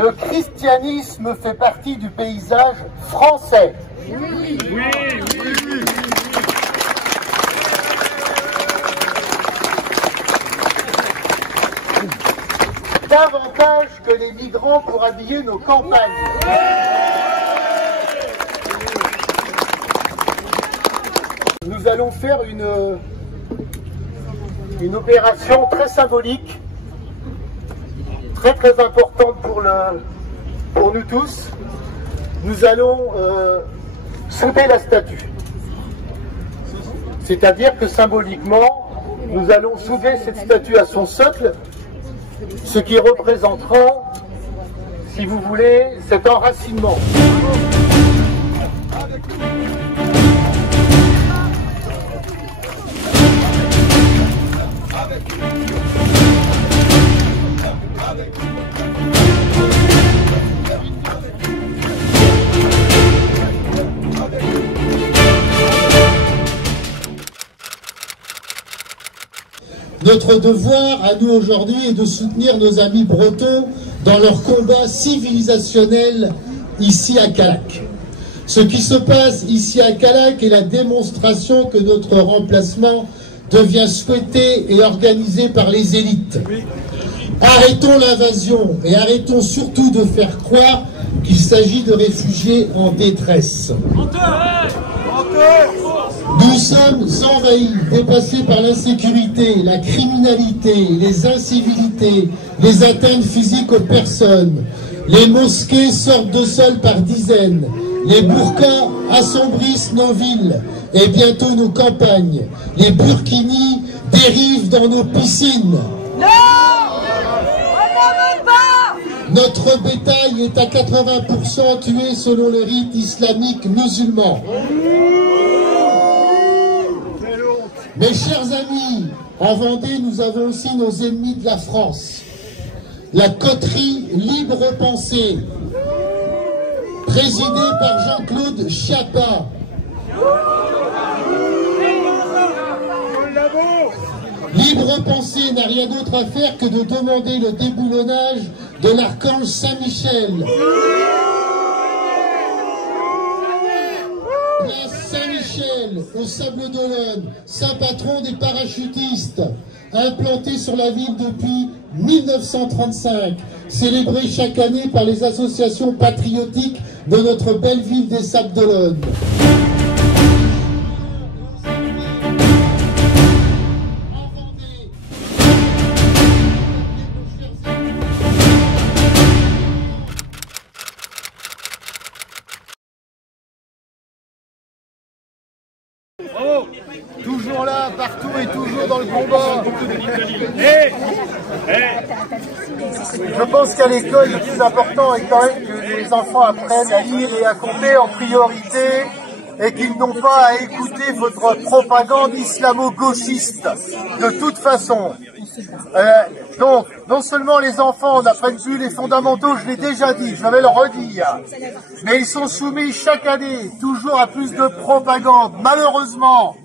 le christianisme fait partie du paysage français. Oui. Davantage que les migrants pour habiller nos campagnes. Nous allons faire une opération très symbolique, très importante pour nous tous. Nous allons souder la statue. C'est-à-dire que symboliquement, nous allons souder cette statue à son socle, ce qui représentera, si vous voulez, cet enracinement. Notre devoir à nous aujourd'hui est de soutenir nos amis bretons dans leur combat civilisationnel ici à Callac. Ce qui se passe ici à Callac est la démonstration que notre remplacement devient souhaité et organisé par les élites. Arrêtons l'invasion et arrêtons surtout de faire croire qu'il s'agit de réfugiés en détresse. Nous sommes envahis, dépassés par l'insécurité, la criminalité, les incivilités, les atteintes physiques aux personnes. Les mosquées sortent de sol par dizaines. Les burkas assombrissent nos villes et bientôt nos campagnes. Les burkinis dérivent dans nos piscines. Non! On n'en veut pas! Notre bétail est à 80% tué selon le rite islamique musulman. Mes chers amis, en Vendée, nous avons aussi nos ennemis de la France. La coterie Libre Pensée, présidée par Jean-Claude Chiappa. Libre Pensée n'a rien d'autre à faire que de demander le déboulonnage de l'archange Saint-Michel. Place Saint-Michel, au Sable d'Olonne, saint patron des parachutistes, implanté sur la ville depuis 1935, célébré chaque année par les associations patriotiques de notre belle ville des Sables d'Olonne. Toujours là, partout et toujours dans le combat. Je pense qu'à l'école, le plus important est quand même que les enfants apprennent à lire et à compter en priorité et qu'ils n'ont pas à écouter votre propagande islamo-gauchiste de toute façon. Donc, non seulement les enfants n'apprennent plus les fondamentaux, je l'ai déjà dit, je vais le redire, mais ils sont soumis chaque année toujours à plus de propagande. Malheureusement,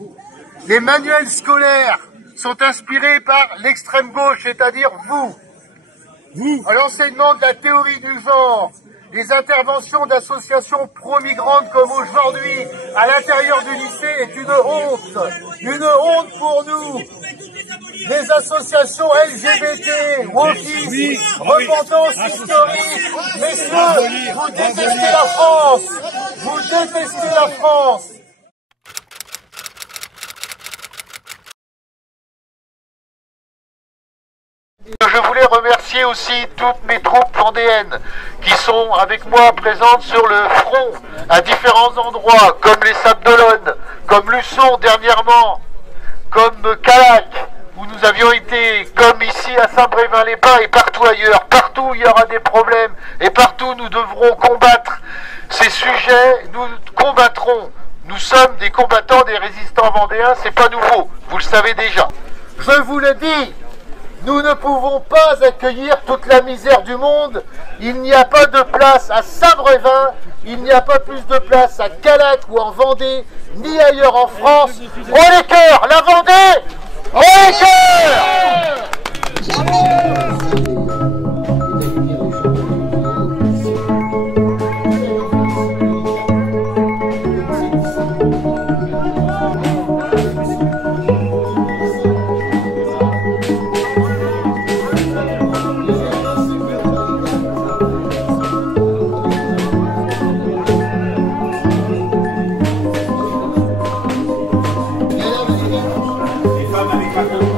les manuels scolaires sont inspirés par l'extrême gauche, c'est-à-dire vous. L'enseignement de la théorie du genre, les interventions d'associations pro-migrantes comme aujourd'hui à l'intérieur du lycée est une honte pour nous. Les associations LGBT, wokistes, repentance historique, messieurs, vous détestez la France, vous détestez la France. Je voulais remercier aussi toutes mes troupes vendéennes qui sont avec moi présentes sur le front à différents endroits, comme les Sables d'Olonne, comme Luçon dernièrement, comme Callac, où nous avions été, comme ici à Saint-Brévin-les-Pins et partout ailleurs. Partout il y aura des problèmes et partout nous devrons combattre ces sujets, nous combattrons. Nous sommes des combattants, des résistants vendéens, c'est pas nouveau, vous le savez déjà. Je vous le dis, nous ne pouvons pas accueillir toute la misère du monde. Il n'y a pas de place à Saint-Brévin, il n'y a pas plus de place à Callac ou en Vendée, ni ailleurs en France. Oh les cœurs, la Vendée, oh les cœurs. fraternité.